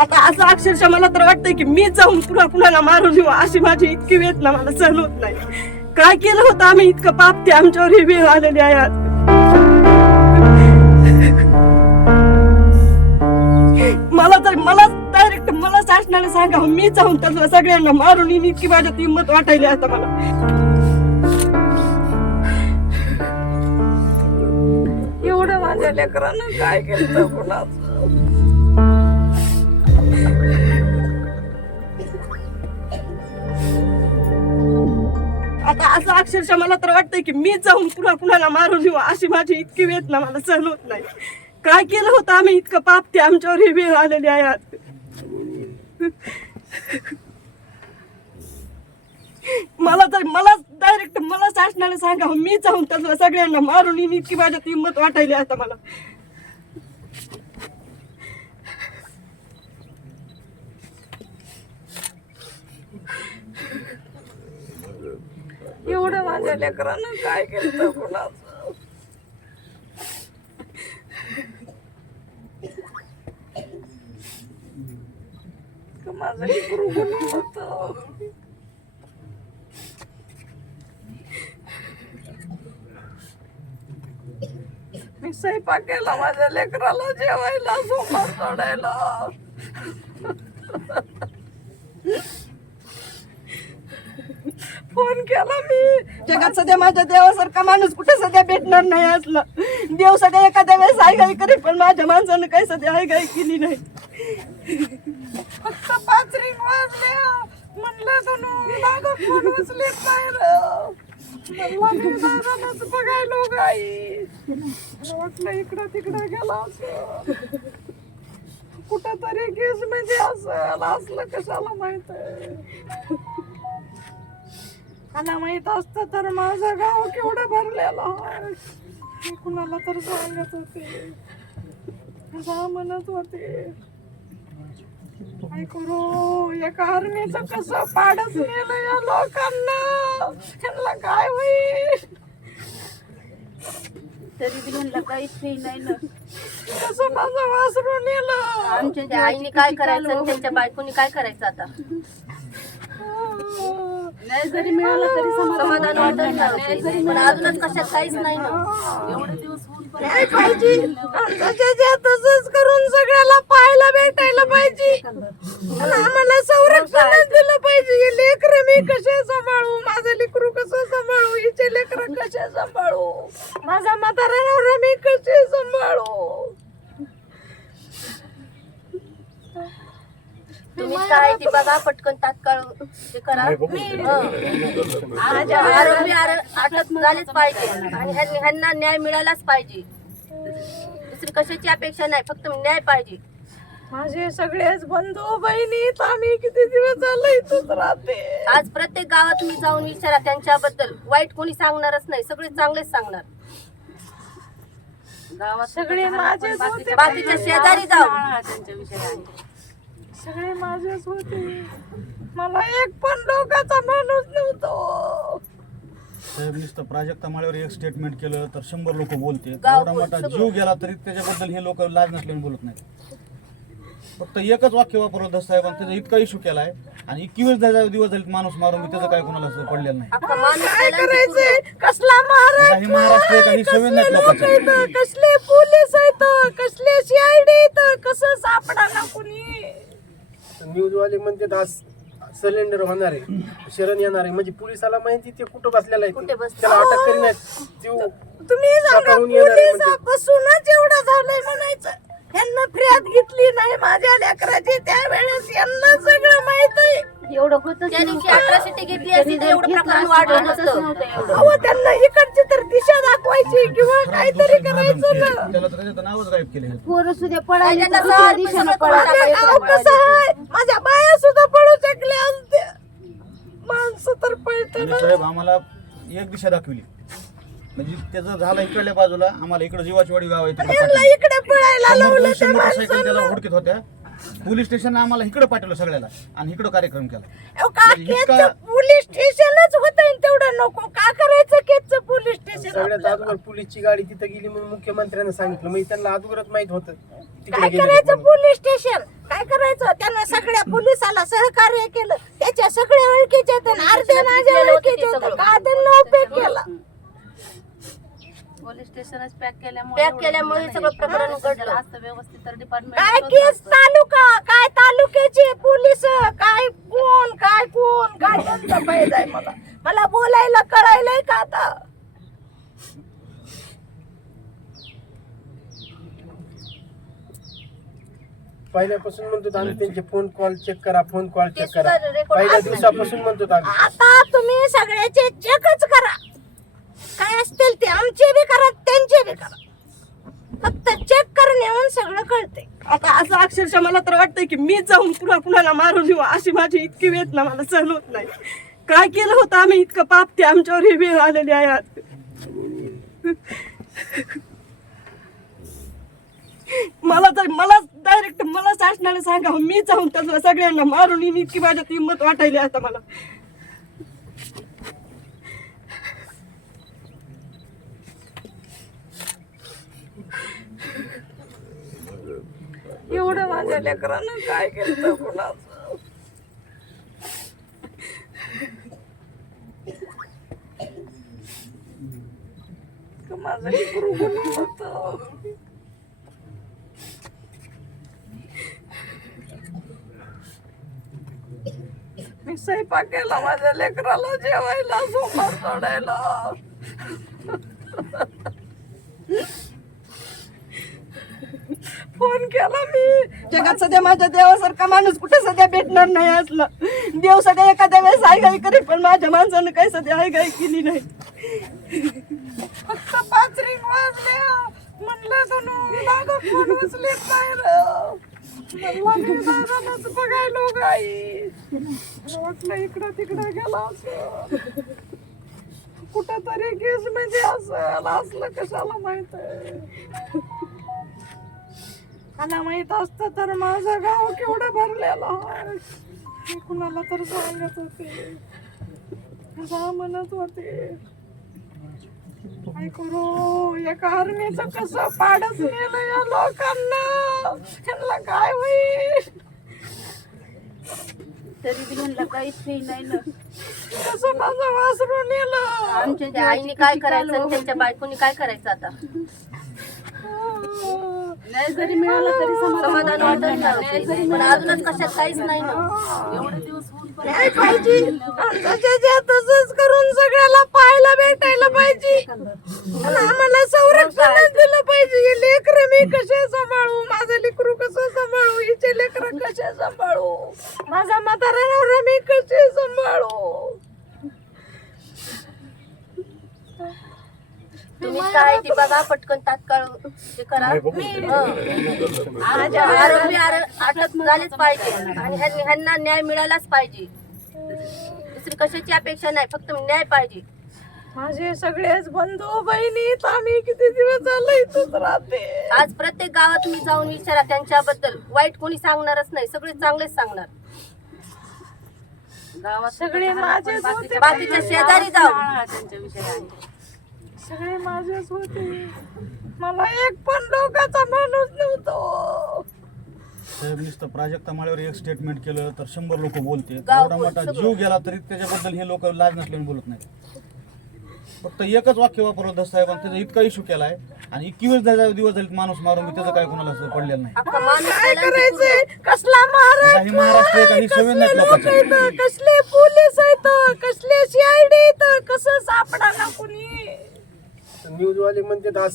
आता असं अक्षरशः मला तर वाटतंय की मी जाऊन पुन्हा कुणाला मारून येऊ अशी माझी इतकी वेदना मला सहन होत नाही. काय केलं होतं आम्ही इतकं पाप ते आमच्यावर ही वेळ आलेली आहे आज. मला डायरेक्ट मला शासनाने सांगा मी जाऊन त्यांना सगळ्यांना मारून येईन इतकी माझ्यात हिंमत वाटायली आता मला. एवढं माझ्या लेकरानं काय केलं कुणाचं. आता असं अक्षरशः मला तर वाटतंय की मी जाऊन पुन्हा कुणाला मारून येऊ अशी माझी इतकी वेदना मला सहन होत नाही. काय केलं होतं आम्ही इतकं पाप ते आमच्यावर ही वेळ आलेली आहे आज. मला डायरेक्ट मला शासनाने सांगा मी जाऊन त्यांना सगळ्यांना मारून येईन इतकी माझ्यात हिंमत वाटायली आता मला. एवढं माझ्या लेकरानं काय केलं कुणाचं. माझं लेकरू कुणी होतं. मी स्वयंपाक केला माझ्या लेकराला जेवायला सोमवार सोडायला. फोन केला मी. जगात सध्या माझ्या देवासारखा माणूस कुठे सध्या भेटणार नाही असला. देव सध्या एखाद्या वेळेस आयगाई करेल पण माझ्या माणसानं काही सध्या आयगाई केली नाही. फक्त 5 रिंग वाजल्या म्हणलं धनू दादा फोन उचलेत नाही रे. म्हणलं मी दादालाच बघायलो गाई. वाटलं इकडं तिकडं गेला असं. कुठं तरी केस म्हणजे असलं कशाला माहित आहे. मला माहित असतं तर माझं गाव केवढं भरलेलं आहे. मी कुणाला तर सांगत होते जा म्हणत होते. काय करू एका आर्मीचं कसं पाडच नेलं या लोकांना. त्यांना काय होईल तरी बी म्हणलं काहीच नाही ना. कसं माझं वासरू नेलं. आमच्या आईने काय करायचं आणि त्यांच्या बायकोनी काय करायचं आता. नाही जरी मिळालं तरी समाधान वाटत नाही. पण अजूनच कशात काहीच नाही ना. एवढे दिवस होऊन पण नाही पाहिजे आमच्या तसंच करून सगळ्याला पाहायला भेटायला पाहिजे. आणि आम्हाला संरक्षणच दिलं पाहिजे. हे लेकरं मी कसे सांभाळू. माझं लेकरू कसं सांभाळू. हिचे लेकरं कसे सांभाळू. माझा म्हातारा नवरा मी कसे सांभाळू. तुम्ही काय ती बघा पटकन तात्काळ ते करा. माझ्या आरोपी अटक झालेच पाहिजे आणि ह्यांना न्याय मिळालाच पाहिजे. दुसरी कशाची अपेक्षा नाही फक्त न्याय पाहिजे. माझे सगळेच बंधू बहिणी आम्ही किती दिवस झाले इथंच राहते. आज प्रत्येक गावात तुम्ही जाऊन विचारा त्यांच्याबद्दल वाईट कोणी सांगणारच नाही. सगळे चांगलेच सांगणार. गावात सगळे माझेच होते. बाकीच्या शेजारी जाऊ सगळे माझेच होते. मला एक पण लोकांचा माणूस नव्हतो. साहेब नुसतं प्राजक्ता माळ्यावर एक स्टेटमेंट केलं तर 100 लोक बोलते. गाव एवढा मोठा जीव गेला तरी त्याच्याबद्दल हे लोक लाज नसल्याने बोलत नाही. फक्त एकच वाक्य वापरलं दस साहेबांनी त्याचा इतका इश्यू केलाय आणि 21 दिवस झाले माणूस मारून मी त्याचं काय कोणाला पडलेलं नाही. अख्खा माणूस काय गेला आणि करायचंय. कसला काही महाराष्ट्र आहे, काही कसले संवेदना आहेत लोक लोकांच्या. आहेत, कसले पोलीस आहेत, कसले सीआयडी आहेत, कसं सापडाना कुणी. न्यूजवाले म्हणते आज सिलेंडर होणार आहे शरण येणार आहे म्हणजे पोलिसाला माहिती ते कुठं बसलेला कुठे आहे बसलेला त्याला अटक करीन आहेत. तुम्ही सांगा स्वतःहून येणार आहे म्हणजे. पोलिसापासूनच एवढं झालंय म्हणायचं. यांना फिर्याद घेतली नाही माझ्या लेकराची त्यावेळेस यांना सगळं माहित आहे. एवढं होतं त्या दिवशी अट्रॉसिटी घेतली असती तर एवढं प्रकरण वाढलं नसतं. अहो त्यांना इकडची तर दिशा दाखवायची किंवा काहीतरी करायचं ना. त्याला तर त्याचं नावच गायब केलं. पोरं सुद्धा पळाली तर दुसऱ्या दिशेनं माझं गाव पळाली. कसं आहे. माझ्या बाया सुद्धा पळू शकल्या असत्या. माणसं तर पळत आणि साहेब आम्हाला एक दिशा दाखवली म्हणजे त्याचं झालं इकडल्या बाजूला आम्हाला इकडे जीवाचीवाडी गाव आहे तिकडे पाठवलं. इकडे पळायला लावलं त्या मोटरसायकल त्याला हुडकीत होत्या. पोलीस स्टेशन आम्हाला इकडे पाठवलं सगळ्याला आणि इकडे कार्यक्रम केला. अहो, का केजचं पोलीस स्टेशनच होतं तेवढं नको का करायचं केजचं पोलीस स्टेशन. सगळ्यात अगोदर पोलीसची गाडी तिथं गेली म्हणून मुख्यमंत्र्यांना सांगितलं म्हणजे त्यांना अगोदरच माहित होतं तिकडे काय गेले करायचं पोलीस स्टेशन. काय करायचं? त्यानं सगळ्या पोलिसाला सहकार्य केलं. त्याच्या सगळ्या ओळखीचे आहेत आणि अर्धे माझ्या ओळखीचे आहेत. का त्यांना उपयोग केला? पोलीस स्टेशनच पॅक केल्यामुळे सगळं प्रकरण घडलं असतं व्यवस्थित तर काय डिपार्टमेंट केस तालुका, काय तालुक्याचे पोलीस, काय कोण काय त्यांचा पाहिजे आहे मला बोलायला कळायलंय का आता? पहिल्यापासून म्हणतो आम्ही त्यांचे फोन कॉल चेक करा, फोन कॉल ते चेक सुद्धा करा. रेकॉर्ड पहिल्या असणार. दिवसापासून म्हणतो आम्ही. आता तुम्ही सगळ्याचे चेकच करा. काय असतील ते आमचे बी करा, त्यांचे बी करा. फक्त चेक करण्याहून सगळं कळते. आता असं अक्षरशः मला तर वाटतंय की मी जाऊन पुन्हा कुणाला मारून येऊ अशी माझी इतकी वेदना मला सहन होत नाही. काय केलं होतं आम्ही इतकं पाप ते आमच्यावर ही वेळ आलेली आहे आज. मला डायरेक्ट मला शासनाने सांगावं, मी जाऊन त्याला सगळ्यांना मारून येईन इतकी माझ्यात हिंमत वाटायली आता मला. एवढं माझ्या लेकरानं काय केलं कुणाचं? का माझं लेकरू कुणी होतं? मी स्वयंपाक केला माझ्या लेकराला जेवायला, सोमवार सोडायला. फोन केला मी. जगात सध्या माझ्या देवासारखा माणूस कुठे सध्या भेटणार नाही असला. देव सध्या एखाद्या वेळेस आयघाई करेल, पण माझ्या माणसानं काही सध्या आयघाई केली नाही. फक्त 5 रिंग वाजल्या म्हणलं तर दादा फोन उचलत नाही रे. म्हणलं मी दादालाच बघायलो गाई. वाटलं इकडं तिकडं गेला असं. कुठं तरी केस म्हणजे असलं कशाला माहित आहे. मला माहित असतं तर माझं गाव केवढं भरलेलं आहे. मी कुणाला तर सांगत होते, जा म्हणत होते. काय करू? एका आर्मीचं कसं पाडच नेलं या लोकांना. त्यांना काय होईल? तरी बी ह्यांना काहीच नाही ना. कसं माझं वासरू नेलं. आमच्या त्या आईने काय करायचं आणि त्यांच्या बायकोनी काय करायचं आता? नाही जरी मिळालं तरी समाधान वाटत नाही. पण अजूनच कशात काहीच नाही ना. एवढे दिवस होऊन पण काय पाहिजे? तशाच्या तसंच करून सगळ्याला पाहायला भेटायला पाहिजे. आणि आम्हाला संरक्षण दिलं पाहिजे. हे लेकरं मी कसे सांभाळू? माझं लेकरू कसं सांभाळू? हिचे लेकरं कसे सांभाळू? माझा म्हातारा नवरा मी कसे सांभाळू? तुम्ही काय ती बघा पटकन तात्काळ हे करा. आरोपी अटक झालेच पाहिजे आणि ह्यांना न्याय मिळालाच पाहिजे. दुसरी कशाची अपेक्षा नाही, फक्त न्याय पाहिजे. माझे सगळेच बंधू बहिणी आम्ही किती दिवस झाले इथंच राहते. आज प्रत्येक गावात तुम्ही जाऊन विचारा त्यांच्याबद्दल. वाईट कोणी सांगणारच नाही, सगळे चांगलेच सांगणार. गावात सगळे माझेच होते. बाकीच्या शेजारी जाऊ. सगळे माझेच होते. मला एक पण लोकांचा माणूस नव्हतो. साहेब नुसतं प्राजक्ता माळ्यावर एक स्टेटमेंट केलं तर 100 लोक बोलते. गाव एवढा मोठा सगळं. जीव गेला तरी त्याच्याबद्दल हे लोक लाज नसल्याने बोलत नाहीत. फक्त एकच वाक्य वापरलं दस साहेबांनी, त्याचा इतका इशू केलाय आणि 21 दिवस झाले माणूस मारून त्याचं काय कोणाला असं पडलेलं नाही. अख्खा माणूस काय गेला आणि करायचंय? कसला काही महाराष्ट्र आहे, काही संवेदना आहेत लोकांच्या. महाराष्ट्र, कसले पोलीस आहेत, कसले CID आहेत, कसं सापडा ना कुणी. न्यूज वाले म्हणते आज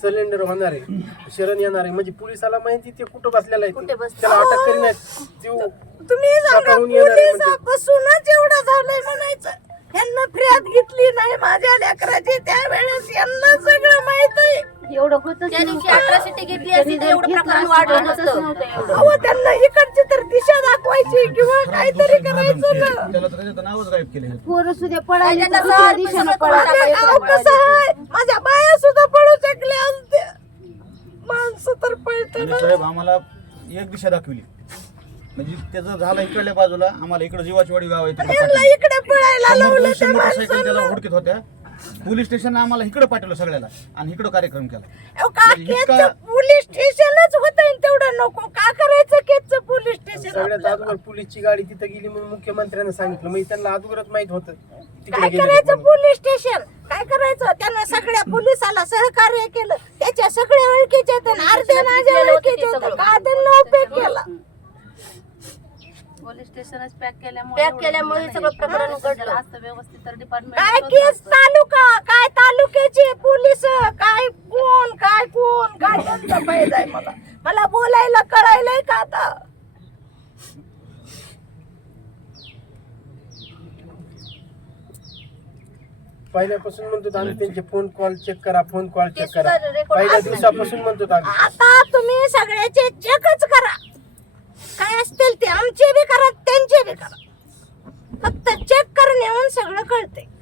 सिलेंडर होणार आहे, शरण येणार आहे. म्हणजे पोलिसाला माहिती ते कुठं बसलेला आहे, कुठे बसला? त्याला अटक करीनात. तुम्ही सांगा, स्वतःहून येणार आहे म्हणजे. पोलिसापासूनच एवढं झालंय म्हणायचं. यांना फिर्याद घेतली नाही माझ्या लेकराची, त्यावेळेस यांना सगळं माहित आहे. एवढं होतं त्या दिवशी अट्रॉसिटी घेतली असती तर एवढं प्रकरण वाढलं नसतं. अहो त्यांना इकडची तर दिशा दाखवायची किंवा काहीतरी करायचं ना. त्याला तर त्याचं नावच गायब केलं. पोरं सुद्धा पळाली तर दुसऱ्या दिशेनं माझं गाव कसं आहे, माझ्या बाया सुद्धा पळू शकल्या असत्या. माणसं तर पळत आणि साहेब आम्हाला एक दिशा दाखवली, म्हणजे त्याचं झालं इकडल्या बाजूला. आम्हाला इकडे जीवाची वाडी गाव आहे तिकडे यांना इकडे पळायला लावलं त्या मोटरसायकल त्याला माणसाला. हुडकीत होत्या पोलीस स्टेशन आम्हाला इकडे पाठवलं सगळ्याला आणि इकडं कार्यक्रम केला. अहो, का म्हणजे इतका- केसचं पोलीस स्टेशनच होतं तेवढं नको का करायचं केसचं पोलीस स्टेशन सगळ्यात आपल्याला? अगोदर पोलीसची गाडी तिथं गेली म्हणून मुख्यमंत्र्यांना सांगितलं म्हणजे त्यांना अगोदरच माहित होतं तिकडे काय गेले करायचं म्हणून. पोलीस स्टेशन काय करायचं त्यांना सगळ्या पोलिसाला सहकार्य केलं त्याच्या सगळ्या ओळखीचे आहेत आणि अर्धे माझ्या केलं होतं ते ओळखीचे आहेत. सगळं. का त्यांना उपयोग केला पोलीस स्टेशनच पॅक पॅक केल्यामुळे हे सगळं प्रकरण उघडलं. असतं व्यवस्थित तर काय डिपार्टमेंट केस तालुका काय तालुक्याचे पोलीस काय कोण काय त्यांचा फायदा आहे मला बोलायला कळायलंय का आता पहिल्यापासून म्हणतो आम्ही त्यांचे फोन कॉल चेक करा ते सुद्धा record पहिल्या असणार. दिवसापासून म्हणतो आम्ही आता तुम्ही सगळ्याचे चेकच करा काय असतील ते आमचे बी करा त्यांचे बी करा फक्त चेक करण्याहून सगळं कळते